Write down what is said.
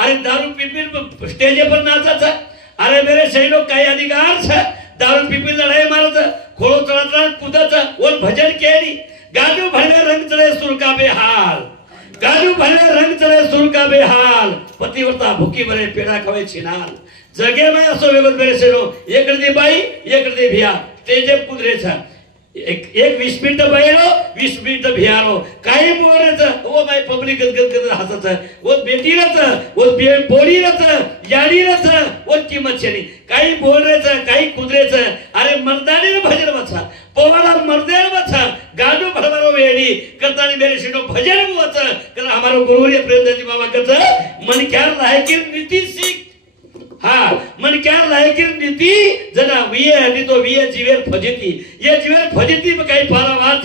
अरे दारू पीपी स्टेजे पर नाचा। अरे मेरे सही लोग का अधिकार है दारू पीपी लड़ाई मारत खोलो चढ़ा कूदत और भजन केरी गाजू भले रंग चढ़े सुर का बेहाल गाजू भले रंग चढ़े सुर का बेहाल पतिव्रता भूखी भरे पेड़ा खवे छिनाल जगे में असो वेगत मेरे सही लोग एक दी बाई एक दी भिया स्टेजे कूदरे छा एक 20 मिनिट बाहेरो 20 मिनिट भियारो काही बोलत ओ माय पब्लिक गदगद हसत वो बेटी रत वो पोरी रत याडी रत वो किंमत छनी काही बोलरेच काही कुदरेच अरे मर्दानी भजन वचा पोवाला मर्दे वचा गाडो भरमारो वेडी करतानी मेरे शिनो भजन वचा कर हमारो गुरुवर्य प्रेमदासजी बाबा कत मन क्या लायकी नीति सीख हाँ मन क्या लायकी नीति जना विये हनी तो विये जीवेर फजिती ये जीवेर फजिती में कई पारावार